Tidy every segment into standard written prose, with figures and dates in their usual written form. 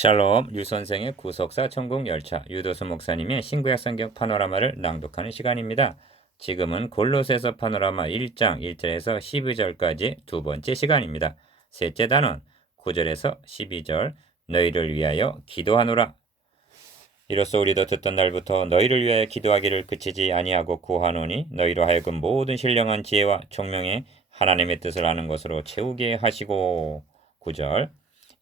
샬롬, 유선생의 구속사 천국열차, 유도수 목사님의 신구약 성경 파노라마를 낭독하는 시간입니다. 지금은 골로새서 파노라마 1장 1절에서 12절까지 두 번째 시간입니다. 셋째 단원 9절에서 12절, 너희를 위하여 기도하노라. 이로써 우리도 듣던 날부터 너희를 위하여 기도하기를 그치지 아니하고 구하노니 너희로 하여금 모든 신령한 지혜와 총명에 하나님의 뜻을 아는 것으로 채우게 하시고. 9절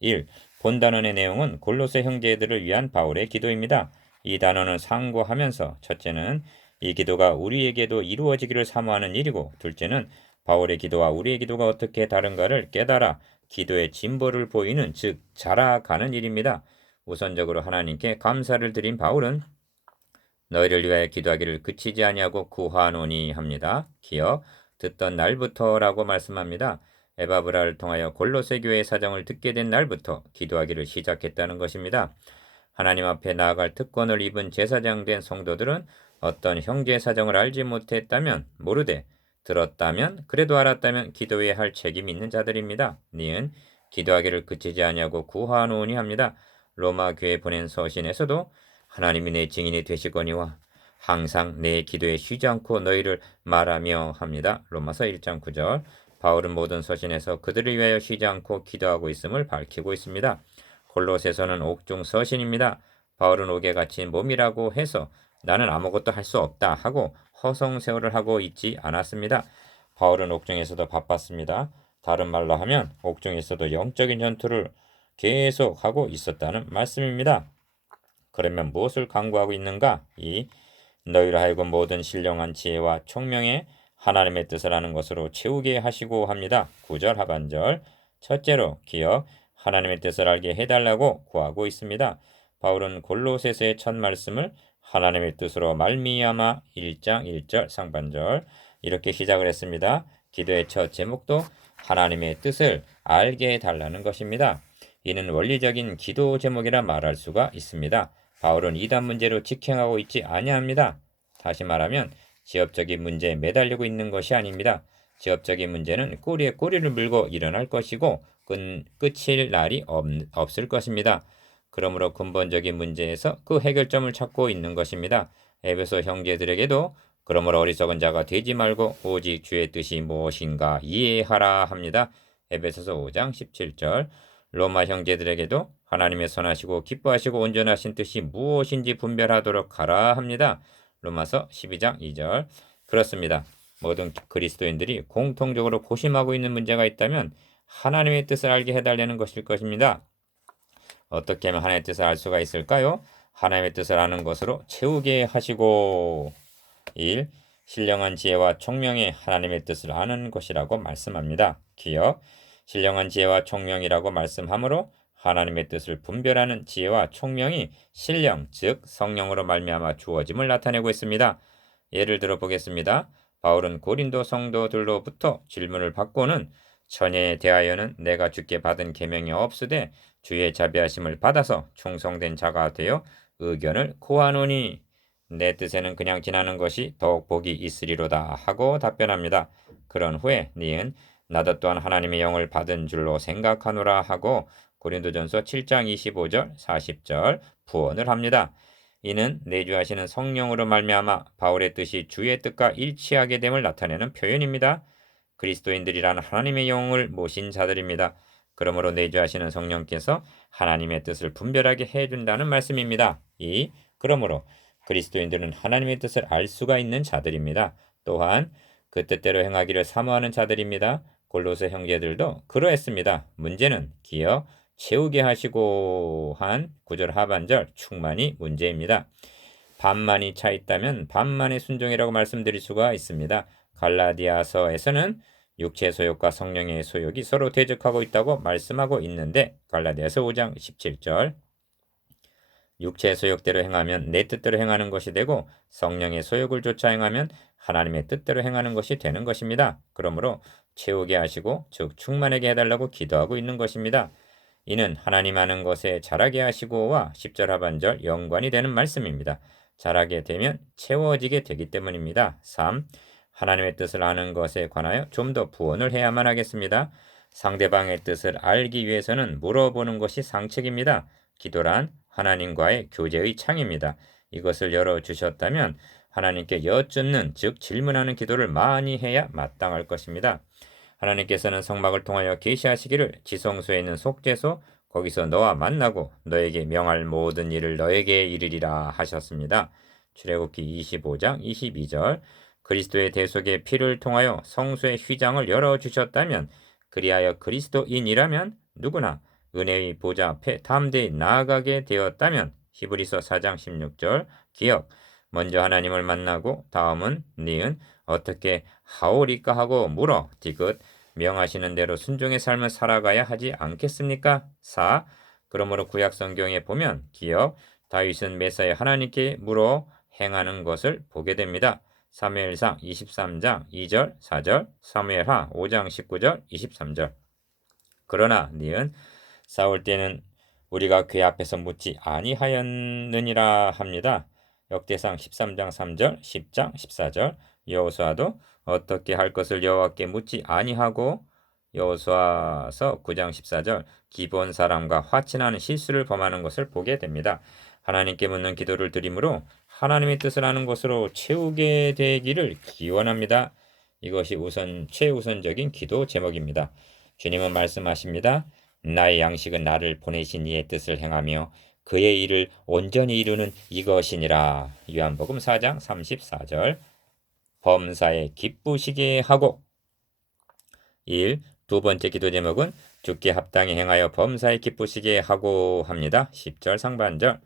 1. 본 단원의 내용은 골로새 형제들을 위한 바울의 기도입니다. 이 단원은 상고하면서 첫째는 이 기도가 우리에게도 이루어지기를 사모하는 일이고, 둘째는 바울의 기도와 우리의 기도가 어떻게 다른가를 깨달아 기도의 진보를 보이는, 즉 자라가는 일입니다. 우선적으로 하나님께 감사를 드린 바울은 너희를 위하여 기도하기를 그치지 아니하고 구하노니 합니다. 기억, 듣던 날부터라고 말씀합니다. 에바브라를 통하여 골로새 교회의 사정을 듣게 된 날부터 기도하기를 시작했다는 것입니다. 하나님 앞에 나아갈 특권을 입은 제사장 된 성도들은 어떤 형제의 사정을 알지 못했다면 모르되, 들었다면 그래도 알았다면 기도해야 할 책임이 있는 자들입니다. 니은 기도하기를 그치지 아니하고 구하노니 합니다. 로마 교회 보낸 서신에서도 하나님이 내 증인이 되시거니와 항상 내 기도에 쉬지 않고 너희를 말하며 합니다. 로마서 1장 9절. 바울은 모든 서신에서 그들을 위하여 쉬지 않고 기도하고 있음을 밝히고 있습니다. 골로새서는 옥중 서신입니다. 바울은 옥에 갇힌 몸이라고 해서 나는 아무것도 할 수 없다 하고 허송세월을 하고 있지 않았습니다. 바울은 옥중에서도 바빴습니다. 다른 말로 하면 옥중에서도 영적인 전투를 계속 하고 있었다는 말씀입니다. 그러면 무엇을 강구하고 있는가? 이 너희를 하여금 모든 신령한 지혜와 총명에 하나님의 뜻을 아는 것으로 채우게 하시고 합니다. 9절 하반절. 첫째로 기억, 하나님의 뜻을 알게 해달라고 구하고 있습니다. 바울은 골로새서의 첫 말씀을 하나님의 뜻으로 말미암아 1장 1절 상반절 이렇게 시작을 했습니다. 기도의 첫 제목도 하나님의 뜻을 알게 해달라는 것입니다. 이는 원리적인 기도 제목이라 말할 수가 있습니다. 바울은 이단 문제로 직행하고 있지 아니합니다. 다시 말하면 지역적인 문제에 매달리고 있는 것이 아닙니다. 지역적인 문제는 꼬리에 꼬리를 물고 일어날 것이고 끝일 날이 없을 것입니다. 그러므로 근본적인 문제에서 그 해결점을 찾고 있는 것입니다. 에베소 형제들에게도 그러므로 어리석은 자가 되지 말고 오직 주의 뜻이 무엇인가 이해하라 합니다. 에베소서 5장 17절. 로마 형제들에게도 하나님의 선하시고 기뻐하시고 온전하신 뜻이 무엇인지 분별하도록 하라 합니다. 로마서 12장 2절. 그렇습니다. 모든 그리스도인들이 공통적으로 고심하고 있는 문제가 있다면 하나님의 뜻을 알게 해달라는 것일 것입니다. 어떻게 하면 하나님의 뜻을 알 수가 있을까요? 하나님의 뜻을 아는 것으로 채우게 하시고. 1. 신령한 지혜와 총명이 하나님의 뜻을 아는 것이라고 말씀합니다. 기억, 신령한 지혜와 총명이라고 말씀하므로 하나님의 뜻을 분별하는 지혜와 총명이 신령, 즉 성령으로 말미암아 주어짐을 나타내고 있습니다. 예를 들어 보겠습니다. 바울은 고린도 성도들로부터 질문을 받고는 전에 대하여는 내가 주께 받은 계명이 없으되 주의 자비하심을 받아서 충성된 자가 되어 의견을 구하노니 내 뜻에는 그냥 지나는 것이 더욱 복이 있으리로다 하고 답변합니다. 그런 후에 니은 나도 또한 하나님의 영을 받은 줄로 생각하노라 하고 고린도전서 7장 25절 40절 부언을 합니다. 이는 내주하시는 성령으로 말미암아 바울의 뜻이 주의 뜻과 일치하게 됨을 나타내는 표현입니다. 그리스도인들이란 하나님의 영을 모신 자들입니다. 그러므로 내주하시는 성령께서 하나님의 뜻을 분별하게 해준다는 말씀입니다. 그러므로 그리스도인들은 하나님의 뜻을 알 수가 있는 자들입니다. 또한 그 뜻대로 행하기를 사모하는 자들입니다. 골로새 형제들도 그러했습니다. 문제는 기억, 채우게 하시고 한 9절 하반절 충만이 문제입니다. 반만이 차 있다면 반만의 순종이라고 말씀드릴 수가 있습니다. 갈라디아서에서는 육체 소욕과 성령의 소욕이 서로 대적하고 있다고 말씀하고 있는데 갈라디아서 5장 17절 육체의 소욕대로 행하면 내 뜻대로 행하는 것이 되고 성령의 소욕을 쫓아 행하면 하나님의 뜻대로 행하는 것이 되는 것입니다. 그러므로 채우게 하시고 즉 충만하게 해달라고 기도하고 있는 것입니다. 이는 하나님 아는 것에 자라게 하시고와 10절 하반절 연관이 되는 말씀입니다. 자라게 되면 채워지게 되기 때문입니다. 3. 하나님의 뜻을 아는 것에 관하여 좀 더 부언을 해야만 하겠습니다. 상대방의 뜻을 알기 위해서는 물어보는 것이 상책입니다. 기도란 하나님과의 교제의 창입니다. 이것을 열어주셨다면 하나님께 여쭙는, 즉 질문하는 기도를 많이 해야 마땅할 것입니다. 하나님께서는 성막을 통하여 계시하시기를 지성소에 있는 속죄소 거기서 너와 만나고 너에게 명할 모든 일을 너에게 이르리라 하셨습니다. 출애굽기 25장 22절. 그리스도의 대속의 피를 통하여 성소의 휘장을 열어주셨다면, 그리하여 그리스도인이라면 누구나 은혜의 보좌 앞에 담대히 나아가게 되었다면, 히브리서 4장 16절. 기억, 먼저 하나님을 만나고 다음은 니은 어떻게 하오리까 하고 물어 디귿 명하시는 대로 순종의 삶을 살아가야 하지 않겠습니까? 4. 그러므로 구약 성경에 보면 기억, 다윗은 메사야 하나님께 물어 행하는 것을 보게 됩니다. 사무엘상 23장 2절 4절, 사무엘하 5장 19절 23절. 그러나 니은 싸울 때는 우리가 궤 앞에서 묻지 아니하였느니라 합니다. 역대상 13장 3절 10장 14절. 여호수아도 어떻게 할 것을 여호와께 묻지 아니하고, 여호수아서 9장 14절 기본 사람과 화친하는 실수를 범하는 것을 보게 됩니다. 하나님께 묻는 기도를 드림으로 하나님의 뜻을 아는 것으로 채우게 되기를 기원합니다. 이것이 최우선적인 기도 제목입니다. 주님은 말씀하십니다. 나의 양식은 나를 보내신 이의 뜻을 행하며 그의 일을 온전히 이루는 이것이니라. 요한복음 4장 34절. 범사에 기쁘시게 하고. 1. 두 번째 기도 제목은 주께 합당히 행하여 범사에 기쁘시게 하고 합니다. 10절 상반절.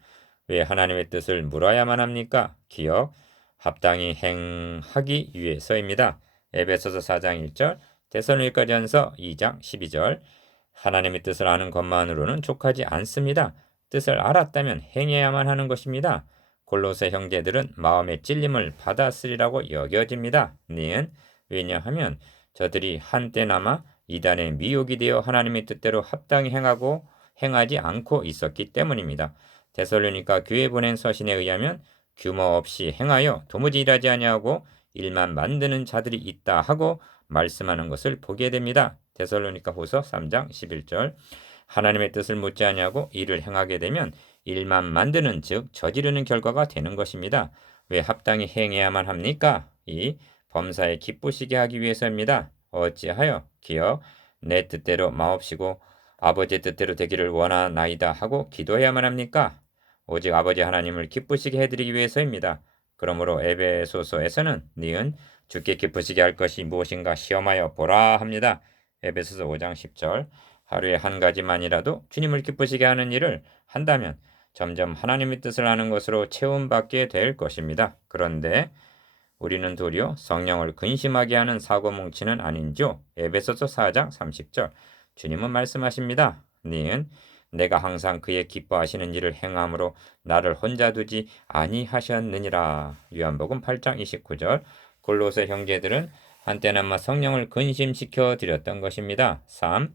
왜 하나님의 뜻을 물어야만 합니까? 기억, 합당히 행하기 위해서입니다. 에베소서 4장 1절, 데살로니가전서 2장 12절. 하나님의 뜻을 아는 것만으로는 족하지 않습니다. 뜻을 알았다면 행해야만 하는 것입니다. 골로새 형제들은 마음의 찔림을 받았으리라고 여겨집니다. 니은 왜냐하면 저들이 한때나마 이단의 미혹이 되어 하나님의 뜻대로 합당히 행하지 않고 있었기 때문입니다. 데살로니가 교회 보낸 서신에 의하면 규모 없이 행하여 도무지 일하지 아니하고 일만 만드는 자들이 있다 하고 말씀하는 것을 보게 됩니다. 데살로니가 후서 3장 11절. 하나님의 뜻을 묻지 아니하고 일을 행하게 되면 일만 만드는, 즉 저지르는 결과가 되는 것입니다. 왜 합당히 행해야만 합니까? 이 범사에 기쁘시게 하기 위해서입니다. 어찌하여 기억, 내 뜻대로 마옵시고 아버지의 뜻대로 되기를 원하나이다 하고 기도해야만 합니까? 오직 아버지 하나님을 기쁘시게 해드리기 위해서입니다. 그러므로 에베소서에서는 니은 주께 기쁘시게 할 것이 무엇인가 시험하여 보라 합니다. 에베소서 5장 10절. 하루에 한 가지만이라도 주님을 기쁘시게 하는 일을 한다면 점점 하나님의 뜻을 아는 것으로 체험받게 될 것입니다. 그런데 우리는 도리어 성령을 근심하게 하는 사고뭉치는 아닌지요? 에베소서 4장 30절. 주님은 말씀하십니다. 니은 내가 항상 그의 기뻐하시는 일을 행함으로 나를 혼자 두지 아니하셨느니라. 요한복음 8장 29절. 골로새 형제들은 한때나마 성령을 근심시켜 드렸던 것입니다. 3.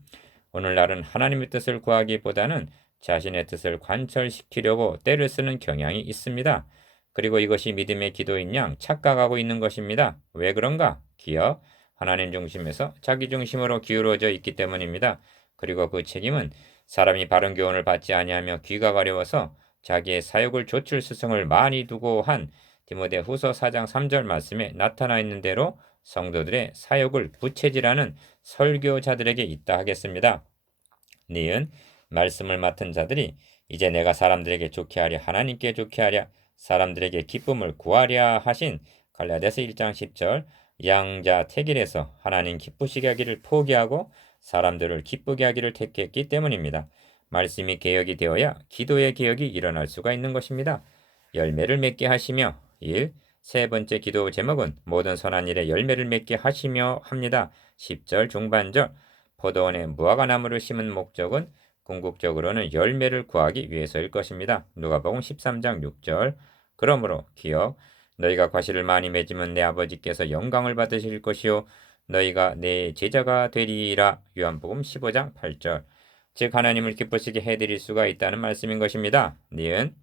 오늘날은 하나님의 뜻을 구하기보다는 자신의 뜻을 관철시키려고 때를 쓰는 경향이 있습니다. 그리고 이것이 믿음의 기도인 양 착각하고 있는 것입니다. 왜 그런가? 기억, 하나님 중심에서 자기 중심으로 기울어져 있기 때문입니다. 그리고 그 책임은 사람이 바른 교훈을 받지 아니하며 귀가 가려워서 자기의 사욕을 좇을 스승을 많이 두고 한 디모데후서 4장 3절 말씀에 나타나 있는 대로 성도들의 사욕을 부채질하는 설교자들에게 있다 하겠습니다. 니은 말씀을 맡은 자들이 이제 내가 사람들에게 좋게 하랴 하나님께 좋게 하랴 사람들에게 기쁨을 구하랴 하신 갈라디아서 1장 10절 양자택일에서 하나님 기쁘시게 하기를 포기하고 사람들을 기쁘게 하기를 택했기 때문입니다. 말씀이 개혁이 되어야 기도의 개혁이 일어날 수가 있는 것입니다. 열매를 맺게 하시며 1. 세 번째 기도 제목은 모든 선한 일에 열매를 맺게 하시며 합니다. 10절 중반절. 포도원에 무화과나무를 심은 목적은 궁극적으로는 열매를 구하기 위해서일 것입니다. 누가복음 13장 6절. 그러므로 기억, 너희가 과실을 많이 맺으면 내 아버지께서 영광을 받으실 것이요 너희가 내 제자가 되리라. 요한복음 15장 8절. 즉 하나님을 기쁘시게 해드릴 수가 있다는 말씀인 것입니다. 니은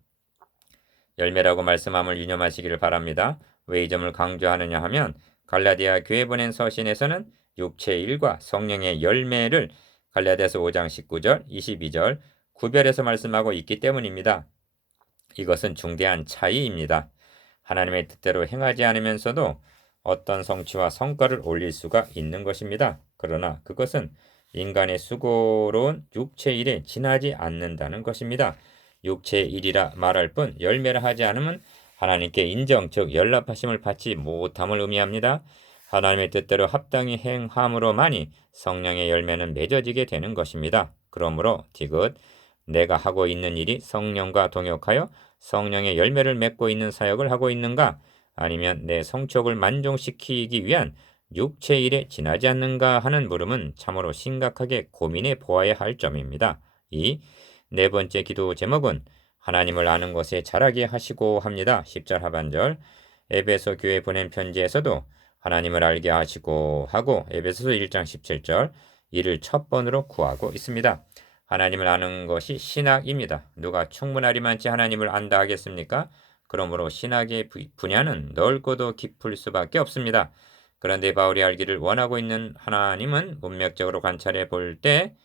열매라고 말씀함을 유념하시기를 바랍니다. 왜 이 점을 강조하느냐 하면 갈라디아 교회 보낸 서신에서는 육체의 일과 성령의 열매를 갈라디아서 5장 19절, 22절, 구별해서 말씀하고 있기 때문입니다. 이것은 중대한 차이입니다. 하나님의 뜻대로 행하지 않으면서도 어떤 성취와 성과를 올릴 수가 있는 것입니다. 그러나 그것은 인간의 수고로운 육체 일에 지나지 않는다는 것입니다. 육체 일이라 말할 뿐 열매를 하지 않으면 하나님께 인정, 즉 연락하심을 받지 못함을 의미합니다. 하나님의 뜻대로 합당히 행함으로만이 성령의 열매는 맺어지게 되는 것입니다. 그러므로 디귿 내가 하고 있는 일이 성령과 동역하여 성령의 열매를 맺고 있는 사역을 하고 있는가? 아니면 내 성격을 만족시키기 위한 육체 일에 지나지 않는가 하는 물음은 참으로 심각하게 고민해 보아야 할 점입니다. 이 네 번째 기도 제목은 하나님을 아는 것에 자라게 하시고 합니다. 10절 하반절 에베소 교회 보낸 편지에서도 하나님을 알게 하시고 하고 에베소서 1장 17절 이를 첫 번으로 구하고 있습니다. 하나님을 아는 것이 신학입니다. 누가 충분하리만치 하나님을 안다 하겠습니까? 그러므로 신학의 분야는 넓고도 깊을 수밖에 없습니다. 그런데 바울이 알기를 원하고 있는 하나님은 문맥적으로 관찰해 볼 때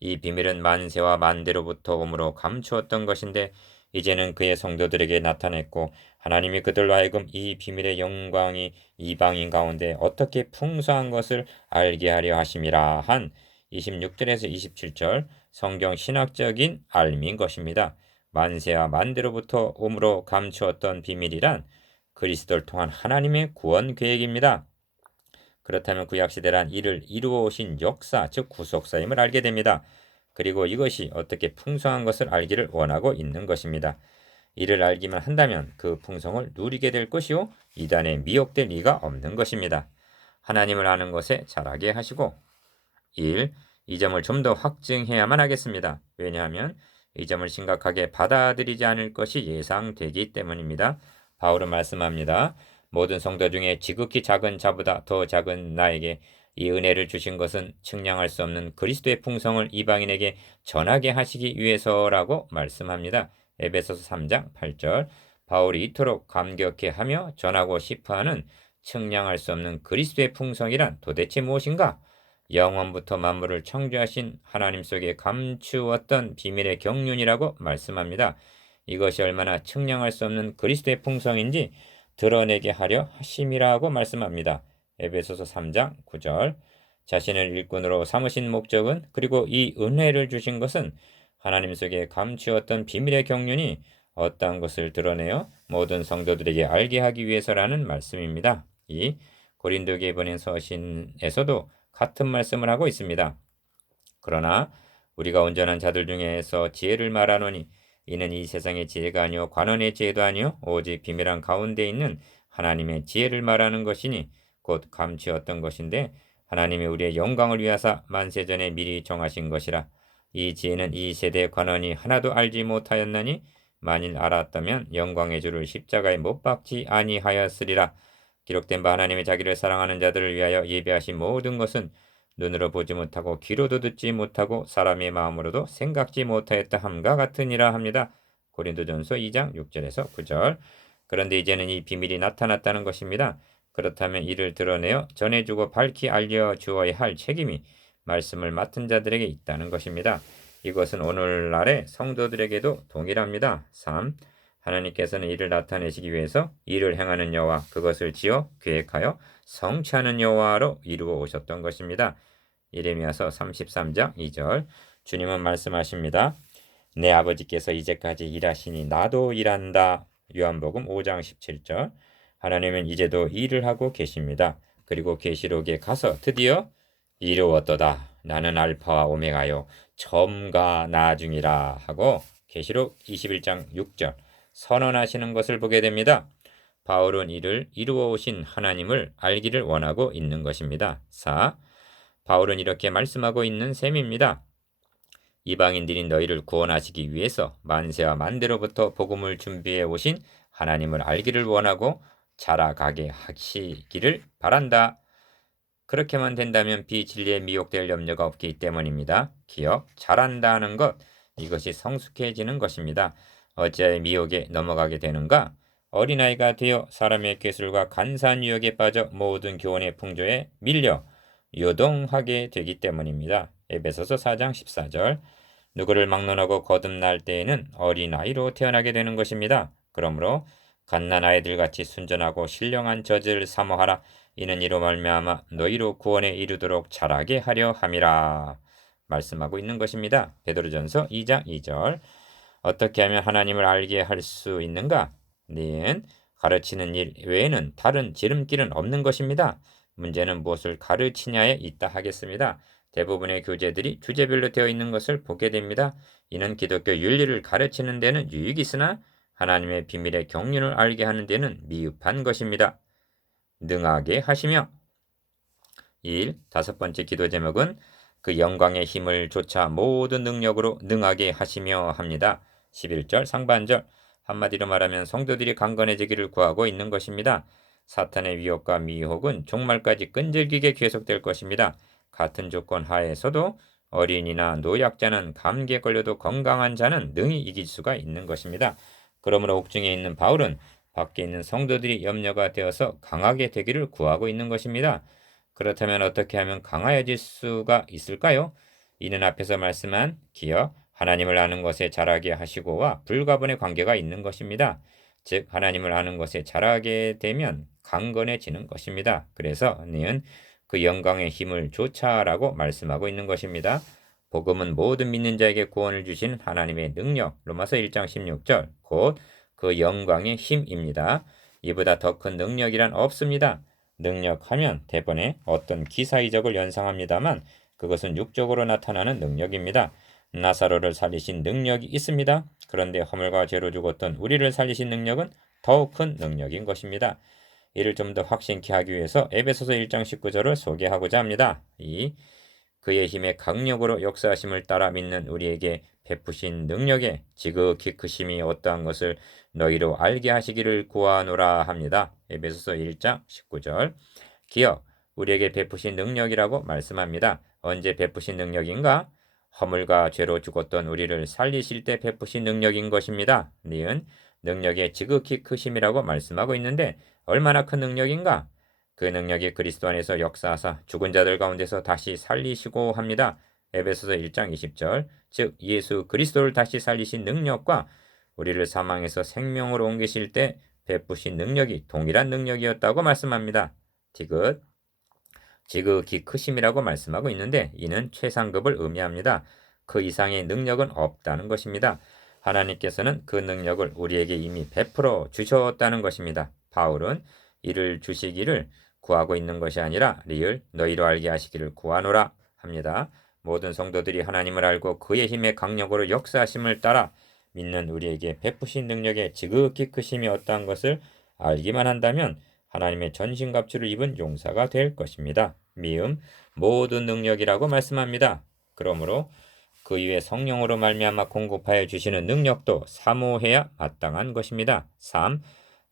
이 비밀은 만세와 만대로부터 오므로 감추었던 것인데 이제는 그의 성도들에게 나타냈고 하나님이 그들로 하여금 이 비밀의 영광이 이방인 가운데 어떻게 풍성한 것을 알게 하려 하심이라 한 26절에서 27절 성경 신학적인 알미인 것입니다. 만세와 만대로부터 오므로 감추었던 비밀이란 그리스도를 통한 하나님의 구원 계획입니다. 그렇다면 구약시대란 이를 이루어 오신 역사, 즉 구속사임을 알게 됩니다. 그리고 이것이 어떻게 풍성한 것을 알기를 원하고 있는 것입니다. 이를 알기만 한다면 그 풍성을 누리게 될 것이요 이단에 미혹될 리가 없는 것입니다. 하나님을 아는 것에 자라게 하시고 1. 이 점을 좀 더 확증해야만 하겠습니다. 왜냐하면 이 점을 심각하게 받아들이지 않을 것이 예상되기 때문입니다. 바울은 말씀합니다. 모든 성도 중에 지극히 작은 자보다 더 작은 나에게 이 은혜를 주신 것은 측량할 수 없는 그리스도의 풍성을 이방인에게 전하게 하시기 위해서라고 말씀합니다. 에베소서 3장 8절 바울이 이토록 감격해하며 전하고 싶어하는 측량할 수 없는 그리스도의 풍성이란 도대체 무엇인가? 영원부터 만물을 창조하신 하나님 속에 감추었던 비밀의 경륜이라고 말씀합니다. 이것이 얼마나 측량할 수 없는 그리스도의 풍성인지 드러내게 하려 하심이라고 말씀합니다. 에베소서 3장 9절 자신을 일꾼으로 삼으신 목적은 그리고 이 은혜를 주신 것은 하나님 속에 감추었던 비밀의 경륜이 어떠한 것을 드러내어 모든 성도들에게 알게 하기 위해서라는 말씀입니다. 이 고린도교에 보낸 서신에서도 같은 말씀을 하고 있습니다. 그러나 우리가 온전한 자들 중에서 지혜를 말하노니 이는 이 세상의 지혜가 아니요 관원의 지혜도 아니요 오직 비밀한 가운데 있는 하나님의 지혜를 말하는 것이니 곧 감추었던 것인데 하나님이 우리의 영광을 위하사 만세전에 미리 정하신 것이라. 이 지혜는 이 세대의 관원이 하나도 알지 못하였나니 만일 알았다면 영광의 주를 십자가에 못 박지 아니하였으리라. 기록된 바 하나님의 자기를 사랑하는 자들을 위하여 예배하신 모든 것은 눈으로 보지 못하고 귀로도 듣지 못하고 사람의 마음으로도 생각지 못하였다 함과 같으니라 합니다. 고린도전서 2장 6절에서 9절. 그런데 이제는 이 비밀이 나타났다는 것입니다. 그렇다면 이를 드러내어 전해주고 밝히 알려주어야 할 책임이 말씀을 맡은 자들에게 있다는 것입니다. 이것은 오늘날의 성도들에게도 동일합니다. 3. 하나님께서는 이를 나타내시기 위해서 일을 행하는 여호와 그것을 지어 계획하여 성취하는 여호와로 이루어 오셨던 것입니다. 예레미야서 33장 2절 주님은 말씀하십니다. 내 아버지께서 이제까지 일하시니 나도 일한다. 요한복음 5장 17절 하나님은 이제도 일을 하고 계십니다. 그리고 계시록에 가서 드디어 이루었도다. 나는 알파와 오메가요 처음과 나중이라 하고 계시록 21장 6절 선언하시는 것을 보게 됩니다. 바울은 이를 이루어 오신 하나님을 알기를 원하고 있는 것입니다. 4. 바울은 이렇게 말씀하고 있는 셈입니다. 이방인들인 너희를 구원하시기 위해서 만세와 만대로부터 복음을 준비해 오신 하나님을 알기를 원하고 자라가게 하시기를 바란다. 그렇게만 된다면 비진리에 미혹될 염려가 없기 때문입니다. 기억, 잘한다는 것, 이것이 성숙해지는 것입니다. 어찌하여 미혹에 넘어가게 되는가? 어린아이가 되어 사람의 꾀술과 간사한 유혹에 빠져 모든 교훈의 풍조에 밀려 요동하게 되기 때문입니다. 에베소서 4장 14절 누구를 막론하고 거듭날 때에는 어린아이로 태어나게 되는 것입니다. 그러므로 갓난아이들 같이 순전하고 신령한 젖을 사모하라. 이는 이로 말미암아 너희로 구원에 이르도록 자라게 하려 함이라 말씀하고 있는 것입니다. 베드로전서 2장 2절. 어떻게 하면 하나님을 알게 할 수 있는가? 는 가르치는 일 외에는 다른 지름길은 없는 것입니다. 문제는 무엇을 가르치냐에 있다 하겠습니다. 대부분의 교재들이 주제별로 되어 있는 것을 보게 됩니다. 이는 기독교 윤리를 가르치는 데는 유익이 있으나 하나님의 비밀의 경륜을 알게 하는 데는 미흡한 것입니다. 능하게 하시며 1. 다섯 번째 기도 제목은 그 영광의 힘을 좇아 모든 능력으로 능하게 하시며 합니다. 11절 상반절. 한마디로 말하면 성도들이 강건해지기를 구하고 있는 것입니다. 사탄의 위협과 미혹은 종말까지 끈질기게 계속될 것입니다. 같은 조건 하에서도 어린이나 노약자는 감기에 걸려도 건강한 자는 능히 이길 수가 있는 것입니다. 그러므로 옥중에 있는 바울은 밖에 있는 성도들이 염려가 되어서 강하게 되기를 구하고 있는 것입니다. 그렇다면 어떻게 하면 강하여질 수가 있을까요? 이는 앞에서 말씀한 기억, 하나님을 아는 것에 자라게 하시고와 불가분의 관계가 있는 것입니다. 즉 하나님을 아는 것에 자라게 되면 강건해지는 것입니다. 그래서 니은 그 영광의 힘을 좇아라고 말씀하고 있는 것입니다. 복음은 모든 믿는 자에게 구원을 주신 하나님의 능력, 로마서 1장 16절, 곧 그 영광의 힘입니다. 이보다 더 큰 능력이란 없습니다. 능력하면 대번에 어떤 기사이적을 연상합니다만 그것은 육적으로 나타나는 능력입니다. 나사로를 살리신 능력이 있습니다. 그런데 허물과 죄로 죽었던 우리를 살리신 능력은 더욱 큰 능력인 것입니다. 이를 좀 더 확신케 하기 위해서 에베소서 1장 19절을 소개하고자 합니다. 그의 힘의 강력으로 역사하심을 따라 믿는 우리에게 베푸신 능력에 지극히 크심이 어떠한 것을 너희로 알게 하시기를 구하노라 합니다. 에베소서 1장 19절. 기억, 우리에게 베푸신 능력이라고 말씀합니다. 언제 베푸신 능력인가? 허물과 죄로 죽었던 우리를 살리실 때 베푸신 능력인 것입니다. 니은 능력의 지극히 크심이라고 말씀하고 있는데 얼마나 큰 능력인가? 그 능력이 그리스도 안에서 역사하사 죽은 자들 가운데서 다시 살리시고 합니다. 에베소서 1장 20절. 즉 예수 그리스도를 다시 살리신 능력과 우리를 사망에서 생명으로 옮기실 때 베푸신 능력이 동일한 능력이었다고 말씀합니다. 디귿 지극히 크심이라고 말씀하고 있는데 이는 최상급을 의미합니다. 그 이상의 능력은 없다는 것입니다. 하나님께서는 그 능력을 우리에게 이미 베풀어 주셨다는 것입니다. 바울은 이를 주시기를 구하고 있는 것이 아니라 리을 너희로 알게 하시기를 구하노라 합니다. 모든 성도들이 하나님을 알고 그의 힘의 강력으로 역사하심을 따라 믿는 우리에게 베푸신 능력의 지극히 크심이 어떠한 것을 알기만 한다면 하나님의 전신갑주를 입은 용사가 될 것입니다. 미음 모든 능력이라고 말씀합니다. 그러므로 그 위에 성령으로 말미암아 공급하여 주시는 능력도 사모해야 마땅한 것입니다. 3.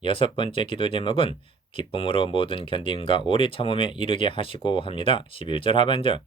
여섯 번째 기도 제목은 기쁨으로 모든 견딤과 오래 참음에 이르게 하시고 합니다. 11절 하반절.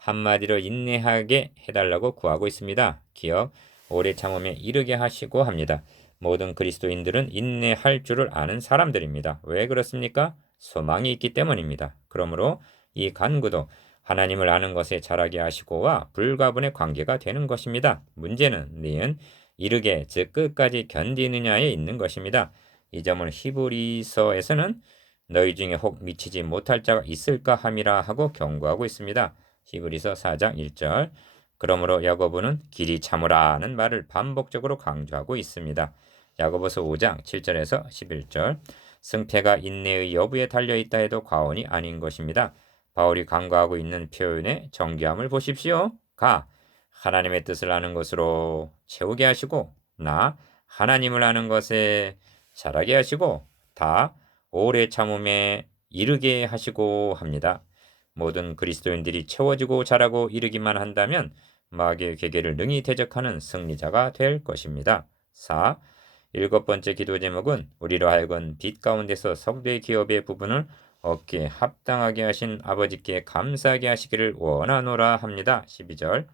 한마디로 인내하게 해달라고 구하고 있습니다. 기억, 오래 참음에 이르게 하시고 합니다. 모든 그리스도인들은 인내할 줄을 아는 사람들입니다. 왜 그렇습니까? 소망이 있기 때문입니다. 그러므로 이 간구도 하나님을 아는 것에 자라게 하시고와 불가분의 관계가 되는 것입니다. 문제는 니은 이르게 즉 끝까지 견디느냐에 있는 것입니다. 이 점을 히브리서에서는 너희 중에 혹 미치지 못할 자가 있을까 함이라 하고 경고하고 있습니다. 히브리서 4장 1절. 그러므로 야고보는 길이 참으라는 말을 반복적으로 강조하고 있습니다. 야고보서 5장 7절에서 11절. 승패가 인내의 여부에 달려있다 해도 과언이 아닌 것입니다. 바울이 강조하고 있는 표현의 정교함을 보십시오. 가, 하나님의 뜻을 아는 것으로 채우게 하시고 나, 하나님을 아는 것에 자라게 하시고 다, 오래 참음에 이르게 하시고 합니다. 모든 그리스도인들이 채워지고 자라고 이르기만 한다면 마귀의 계계를 능히 대적하는 승리자가 될 것입니다. 4. 일곱 번째 기도 제목은 우리로 하여금 빛 가운데서 성도의 기업의 부분을 얻기에 합당하게 하신 아버지께 감사하게 하시기를 원하노라 합니다. 12절.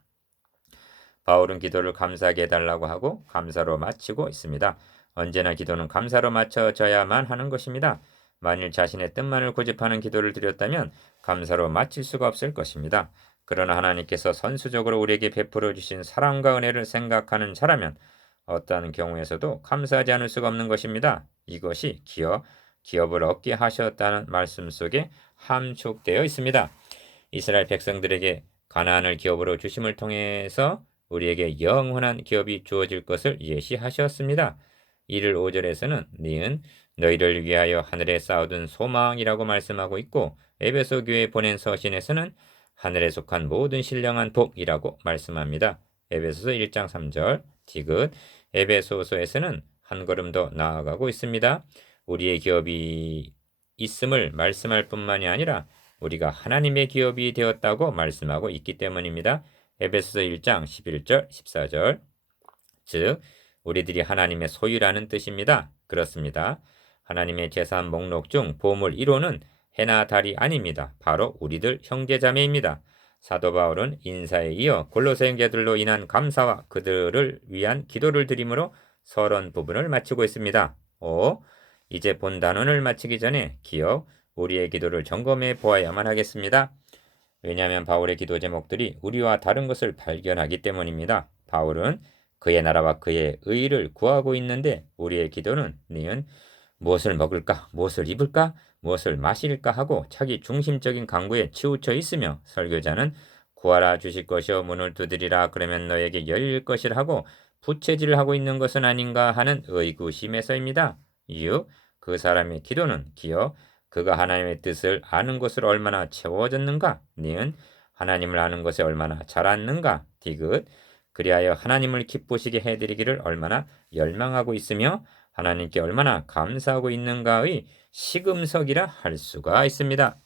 바울은 기도를 감사하게 해달라고 하고 감사로 마치고 있습니다. 언제나 기도는 감사로 마쳐져야만 하는 것입니다. 만일 자신의 뜻만을 고집하는 기도를 드렸다면 감사로 마칠 수가 없을 것입니다. 그러나 하나님께서 선수적으로 우리에게 베풀어 주신 사랑과 은혜를 생각하는 자라면 어떠한 경우에서도 감사하지 않을 수가 없는 것입니다. 이것이 기업을 얻게 하셨다는 말씀 속에 함축되어 있습니다. 이스라엘 백성들에게 가나안을 기업으로 주심을 통해서 우리에게 영원한 기업이 주어질 것을 예시하셨습니다. 이를 5절에서는 니은 너희를 위하여 하늘에 쌓아둔 소망이라고 말씀하고 있고 에베소 교회에 보낸 서신에서는 하늘에 속한 모든 신령한 복이라고 말씀합니다. 에베소서 1장 3절 디귿 에베소서에서는 한 걸음 더 나아가고 있습니다. 우리의 기업이 있음을 말씀할 뿐만이 아니라 우리가 하나님의 기업이 되었다고 말씀하고 있기 때문입니다. 에베소서 1장 11절 14절 즉 우리들이 하나님의 소유라는 뜻입니다. 그렇습니다. 하나님의 재산 목록 중 보물 1호는 해나 달이 아닙니다. 바로 우리들 형제자매입니다. 사도 바울은 인사에 이어 골로새 형제들로 인한 감사와 그들을 위한 기도를 드림으로 서론 부분을 마치고 있습니다. 5. 이제 본 단원을 마치기 전에 기억, 우리의 기도를 점검해 보아야만 하겠습니다. 왜냐하면 바울의 기도 제목들이 우리와 다른 것을 발견하기 때문입니다. 바울은 그의 나라와 그의 의를 구하고 있는데 우리의 기도는 니은 무엇을 먹을까, 무엇을 입을까, 무엇을 마실까 하고 자기 중심적인 강구에 치우쳐 있으며 설교자는 구하라 주실 것이요 문을 두드리라 그러면 너에게 열릴 것이라 하고 부채질을 하고 있는 것은 아닌가 하는 의구심에서입니다. 이유 그 사람의 기도는 기억 그가 하나님의 뜻을 아는 것으로 얼마나 채워졌는가 니은 하나님을 아는 것에 얼마나 자랐는가 디귿 그리하여 하나님을 기쁘시게 해드리기를 얼마나 열망하고 있으며 하나님께 얼마나 감사하고 있는가의 시금석이라 할 수가 있습니다.